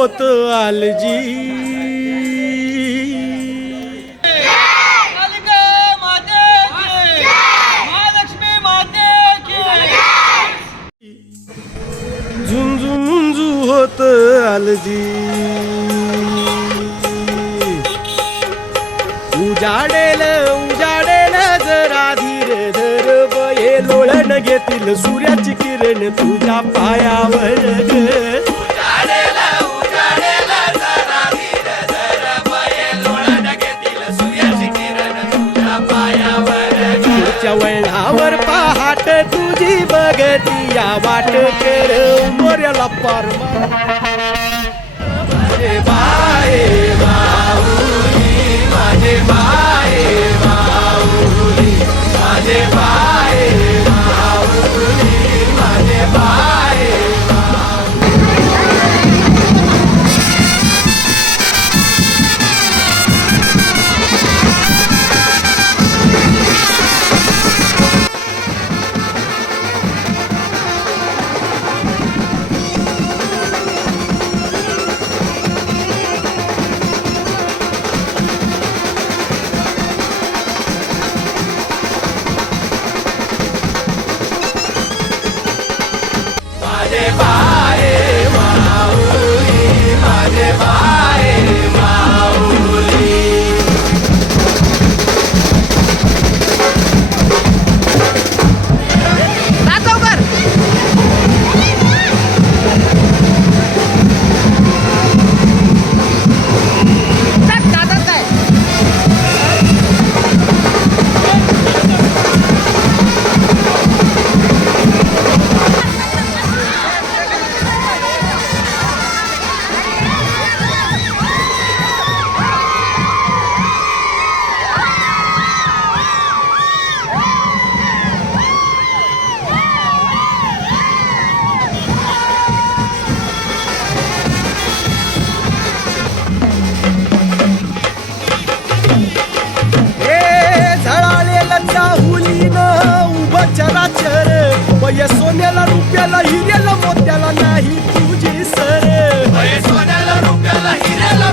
होत आलजी. कालिका माते की महालक्ष्मी माते की झुंझुंझू होत आलजी. उजाडेल उजाडेल जरा धीर धर बये लोळण घेतील सूर्याची किरण तुझ्या पायावर ग. उजाडेल उजाडेल जरा धीर धर बये लोळण घेतील सूर्याची किरण तुझ्या पायावर तुझ्या वळणावर पहाट तुझी बघती या वाट कर मोर्याला पारमा. माझे बाये माऊली माझे बाये माऊली माझे बाये माऊली माझे बाये. माझे बाये माऊली माझे बाये माऊली. चराचर वय सोन्याला रुपयाला हिऱ्याला मोत्याला नाही तुझी सर. सोन्याला रुपयाला हिऱ्याला